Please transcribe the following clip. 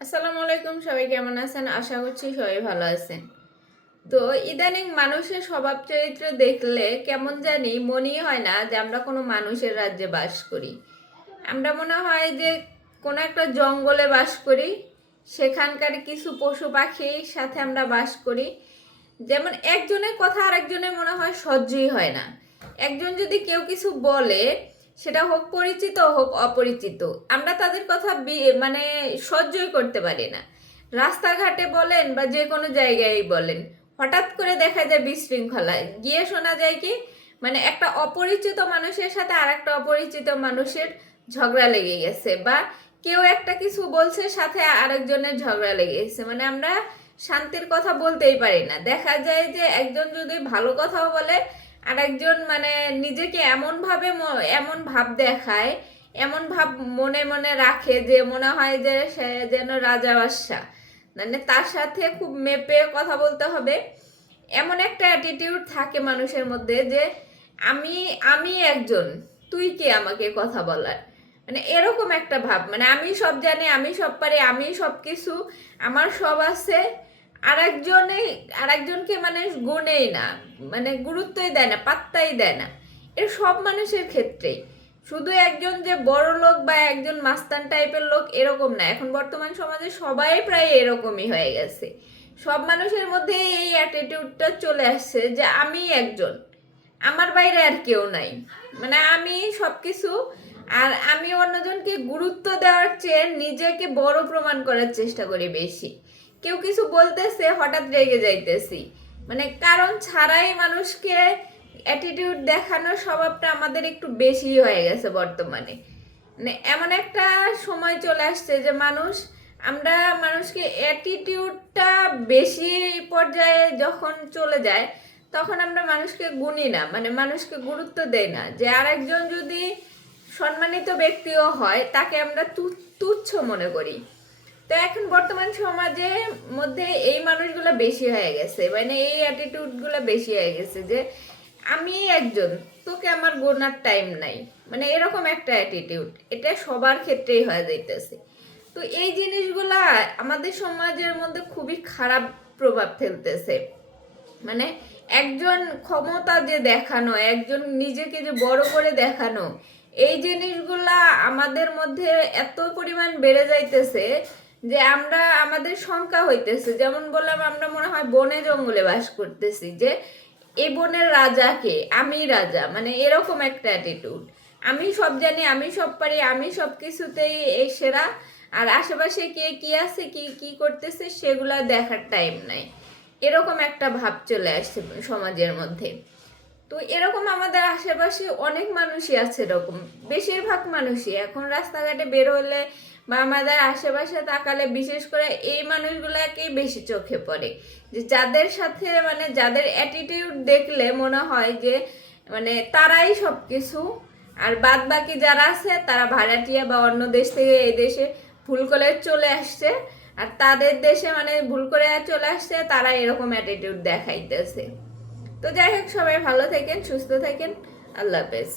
আসসালামু আলাইকুম, সবাই কেমন আছেন? আশা করছি সবাই ভালো আছেন। তো ইদানিং মানুষের স্বভাব চরিত্র দেখলে কেমন জানি মনেই হয় না যে আমরা কোনো মানুষের রাজ্যে বাস করি। আমরা মনে হয় যে কোনো একটা জঙ্গলে বাস করি, সেখানকার কিছু পশু পাখির সাথে আমরা বাস করি। যেমন একজনের কথা আরেকজনের মনে হয় সহ্যই হয় না। একজন যদি কেউ কিছু বলে, সেটা হোক পরিচিত হোক অপরিচিত, আমরা তাদের কথা মানে সহ্যই করতে পারি না। রাস্তাঘাটে বলেন বা যে কোনো জায়গায় বলেন, হঠাৎ করে দেখা যায় বিশৃঙ্খলায় গিয়ে শোনা যায় কি, মানে একটা অপরিচিত মানুষের সাথে আর একটা অপরিচিত মানুষের ঝগড়া লেগে গেছে, বা কেউ একটা কিছু বলছে সাথে আরেকজনের ঝগড়া লেগে গেছে। মানে আমরা শান্তির কথা বলতেই পারি না। দেখা যায় যে একজন যদি ভালো কথাও বলে, আর একজন মানে নিজেকে এমন ভাবে এমন ভাব দেখায়, এমন ভাব মনে মনে রাখে যে মনে হয় যে সে যেন রাজা বাদশাহ। মানে তার সাথে খুব মেপে কথা বলতে হবে, এমন একটা অ্যাটিটিউড থাকে মানুষের মধ্যে যে আমি আমি একজন, তুই কে আমাকে কথা বলার। মানে এরকম একটা ভাব, মানে আমি সব জানি, আমি সব পারি, আমি সব কিছু, আমার সব আছে। আরেকজনকে মানে গুণেই না, মানে গুরুত্বই দেয় না, পাত্তাই দেয় না। এর সব মানুষের ক্ষেত্রেই, শুধু একজন যে বড় লোক বা একজন মাস্তান টাইপের লোক এরকম না। এখন বর্তমান সমাজে সবাই প্রায় এরকমই হয়ে গেছে। সব মানুষের মধ্যে এই অ্যাটিটিউডটা চলে আসছে যে আমি একজন, আমার বাইরে আর কেউ নাই, মানে আমি সব কিছু। আর আমি অন্যজনকে গুরুত্ব দেওয়ার চেয়ে নিজেকে বড় প্রমাণ করার চেষ্টা করি বেশি। কেউ কিছু বলতেছে, হঠাৎ রেগে যাইতেছি, মানে কারণ ছাড়াই মানুষকে অ্যাটিটিউড দেখানোর স্বভাবটা আমাদের একটু বেশি হয়ে গেছে বর্তমানে। মানে এমন একটা সময় চলে আসছে যে আমরা মানুষকে অ্যাটিটিউডটা বেশি পর্যায়ে যখন চলে যায়, তখন আমরা মানুষকে গুনি না, মানে মানুষকে গুরুত্ব দেই না। যে আরেকজন যদি সম্মানিত ব্যক্তিও হয়, তাকে আমরা তুচ্ছ মনে করি। তো এখন বর্তমান সমাজে মধ্যে এই মানুষগুলো বেশি হয়ে গেছে, মানে এই অ্যাটিটিউডগুলো বেশি হয়ে গেছে যে আমি একজন, তোকে আমার গোনার টাইম নাই, মানে এরকম একটা অ্যাটিটিউড, এটা সবার ক্ষেত্রেই হয়ে যাইতেছে। তো এই জিনিসগুলা আমাদের সমাজের মধ্যে খুবই খারাপ প্রভাব ফেলতেছে। মানে একজন ক্ষমতা যে দেখানো, একজন নিজেকে যে বড় করে দেখানো, এই জিনিসগুলা আমাদের মধ্যে এত পরিমাণ বেড়ে যাইতেছে যে আমরা আমাদের শঙ্কা হইতেছে। যেমন বললাম, আমরা মনে হয় বনে জঙ্গলে বাস করতেছি, যে এই বনের রাজাকে, আমি রাজা, মানে এরকম একটা অ্যাটিটিউড। আমি সব জানি, আমি সব পারি, আমি সব কিছুতেই এই সেরা। আর আশেপাশে কে কি আছে, কি কি করতেছে, সেগুলা দেখার টাইম নাই। এরকম একটা ভাব চলে আসছে সমাজের মধ্যে। তো এরকম আমাদের আশেপাশে অনেক মানুষই আছে এরকম। বেশিরভাগ মানুষই এখন রাস্তাঘাটে বের হলে বা আমাদের আশেপাশে তাকালে বিশেষ করে এই মানুষগুলাকেই বেশি চোখে পড়ে, যে যাদের সাথে মানে যাদের অ্যাটিটিউড দেখলে মনে হয় যে মানে তারাই সব কিছু, আর বাদ বাকি যারা আছে তারা ভাড়াটিয়া বা অন্য দেশ থেকে এই দেশে ভুল করে চলে আসছে। আর তাদের দেশে মানে ভুল করে চলে আসছে, তারা এরকম অ্যাটিটিউড দেখাইতেছে। তো যাই হোক, সবাই ভালো থাকেন, সুস্থ থাকেন। আল্লাহ হাফেজ।